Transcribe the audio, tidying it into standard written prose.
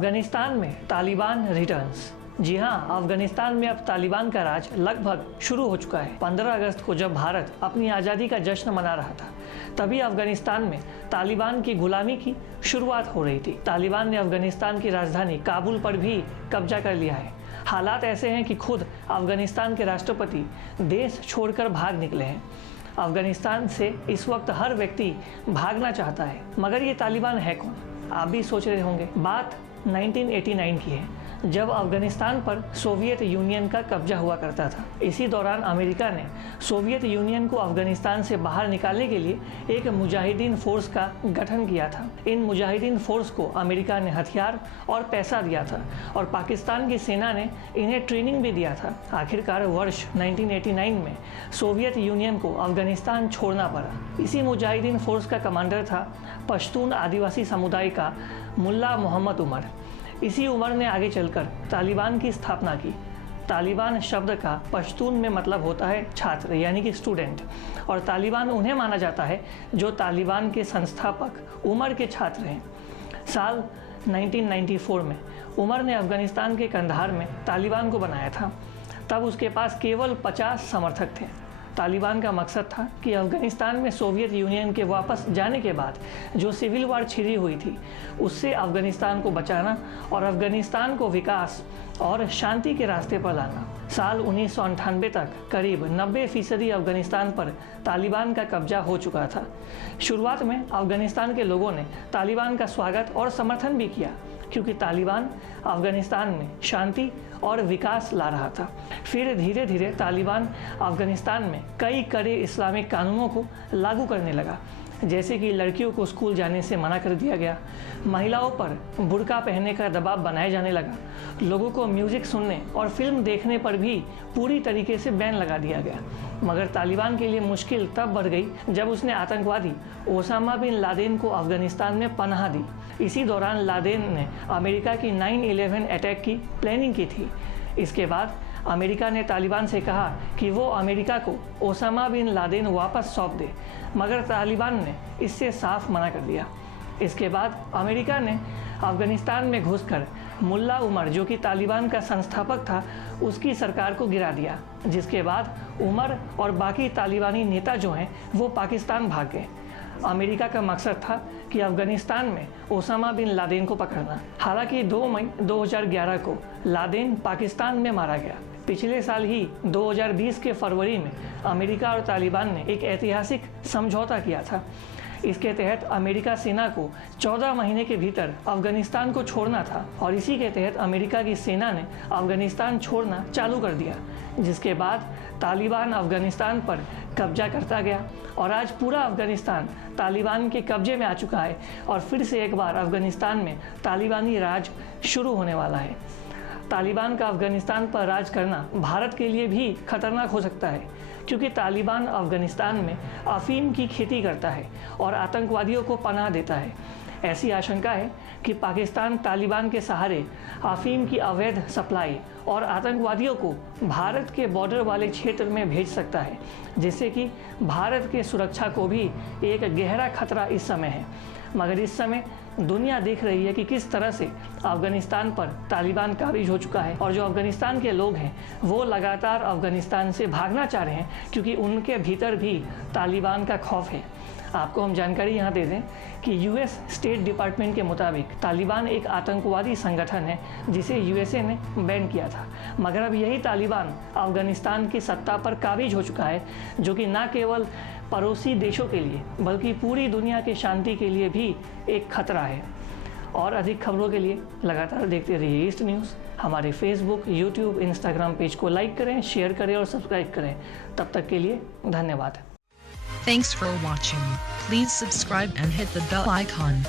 अफगानिस्तान में तालिबान रिटर्न्स। जी हाँ, अफगानिस्तान में अब तालिबान का राज लगभग शुरू हो चुका है। 15 अगस्त को जब भारत अपनी आज़ादी का जश्न मना रहा था, तभी अफगानिस्तान में तालिबान की गुलामी की शुरुआत हो रही थी। तालिबान ने अफगानिस्तान की राजधानी काबुल पर भी कब्जा कर लिया है। हालात ऐसे हैं कि खुद अफगानिस्तान के राष्ट्रपति देश छोड़कर भाग निकले हैं। अफगानिस्तान से इस वक्त हर व्यक्ति भागना चाहता है, मगर ये तालिबान है कौन? आप भी सोच रहे होंगे। बात 1989 की है, जब अफगानिस्तान पर सोवियत यूनियन का कब्जा हुआ करता था। इसी दौरान अमेरिका ने सोवियत यूनियन को अफगानिस्तान से बाहर निकालने के लिए एक मुजाहिदीन फोर्स का गठन किया था। इन मुजाहिदीन फोर्स को अमेरिका ने हथियार और पैसा दिया था और पाकिस्तान की सेना ने इन्हें ट्रेनिंग भी दिया था। आखिरकार वर्ष 1989 में सोवियत यूनियन को अफगानिस्तान छोड़ना पड़ा। इसी मुजाहिदीन फोर्स का कमांडर था पश्तून आदिवासी समुदाय का मुल्ला मोहम्मद उमर। इसी उमर ने आगे चलकर तालिबान की स्थापना की। तालिबान शब्द का पश्तून में मतलब होता है छात्र, यानी कि स्टूडेंट, और तालिबान उन्हें माना जाता है जो तालिबान के संस्थापक उमर के छात्र हैं। साल 1994 में उमर ने अफगानिस्तान के कंधार में तालिबान को बनाया था। तब उसके पास केवल 50 समर्थक थे। तालिबान का मकसद था कि अफगानिस्तान में सोवियत यूनियन के वापस जाने के बाद जो सिविल वार छिड़ी हुई थी, उससे अफगानिस्तान को बचाना और अफगानिस्तान को विकास और शांति के रास्ते पर लाना। साल 1998 तक करीब 90% अफगानिस्तान पर तालिबान का कब्जा हो चुका था। शुरुआत में अफगानिस्तान के लोगों ने तालिबान का स्वागत और समर्थन भी किया, क्योंकि तालिबान अफगानिस्तान में शांति और विकास ला रहा था। फिर धीरे धीरे तालिबान अफगानिस्तान में कई कड़े इस्लामिक कानूनों को लागू करने लगा, जैसे कि लड़कियों को स्कूल जाने से मना कर दिया गया, महिलाओं पर बुर्का पहनने का दबाव बनाया जाने लगा, लोगों को म्यूज़िक सुनने और फिल्म देखने पर भी पूरी तरीके से बैन लगा दिया गया। मगर तालिबान के लिए मुश्किल तब बढ़ गई जब उसने आतंकवादी ओसामा बिन लादेन को अफगानिस्तान में पनाह दी। इसी दौरान लादेन ने अमेरिका की 9/11 अटैक की प्लानिंग की थी। इसके बाद अमेरिका ने तालिबान से कहा कि वो अमेरिका को ओसामा बिन लादेन वापस सौंप दे, मगर तालिबान ने इससे साफ मना कर दिया। इसके बाद अमेरिका ने अफगानिस्तान में घुसकर मुल्ला उमर, जो कि तालिबान का संस्थापक था, उसकी सरकार को गिरा दिया। जिसके बाद उमर और बाकी तालिबानी नेता जो हैं वो पाकिस्तान भाग गए। अमेरिका का मकसद था कि अफगानिस्तान में ओसामा बिन लादेन को पकड़ना। हालांकि 2 मई 2011 को लादेन पाकिस्तान में मारा गया। पिछले साल ही 2020 के फरवरी में अमेरिका और तालिबान ने एक ऐतिहासिक समझौता किया था। इसके तहत अमेरिका सेना को 14 महीने के भीतर अफगानिस्तान को छोड़ना था और इसी के तहत अमेरिका की सेना ने अफगानिस्तान छोड़ना चालू कर दिया, जिसके बाद तालिबान अफगानिस्तान पर कब्जा करता गया और आज पूरा अफगानिस्तान तालिबान के कब्जे में आ चुका है और फिर से एक बार अफगानिस्तान में तालिबानी राज शुरू होने वाला है। तालिबान का अफगानिस्तान पर राज करना भारत के लिए भी खतरनाक हो सकता है, क्योंकि तालिबान अफगानिस्तान में अफीम की खेती करता है और आतंकवादियों को पनाह देता है। ऐसी आशंका है कि पाकिस्तान तालिबान के सहारे अफीम की अवैध सप्लाई और आतंकवादियों को भारत के बॉर्डर वाले क्षेत्र में भेज सकता है, जिससे कि भारत के सुरक्षा को भी एक गहरा खतरा इस समय है। मगर इस समय दुनिया देख रही है कि किस तरह से अफगानिस्तान पर तालिबान काबिज हो चुका है और जो अफगानिस्तान के लोग हैं वो लगातार अफगानिस्तान से भागना चाह रहे हैं, क्योंकि उनके भीतर भी तालिबान का खौफ है। आपको हम जानकारी यहाँ दे दें कि यूएस स्टेट डिपार्टमेंट के मुताबिक तालिबान एक आतंकवादी संगठन है जिसे यूएसए ने बैन किया था। मगर अब यही तालिबान अफगानिस्तान की सत्ता पर काबिज हो चुका है, जो कि न केवल पड़ोसी देशों के लिए बल्कि पूरी दुनिया की शांति के लिए भी एक खतरा है। और अधिक खबरों के लिए लगातार देखते रहिए ईस्ट न्यूज़। हमारे फेसबुक, यूट्यूब, इंस्टाग्राम पेज को लाइक करें, शेयर करें और सब्सक्राइब करें। तब तक के लिए धन्यवाद। Thanks for watching. Please subscribe and hit the bell icon.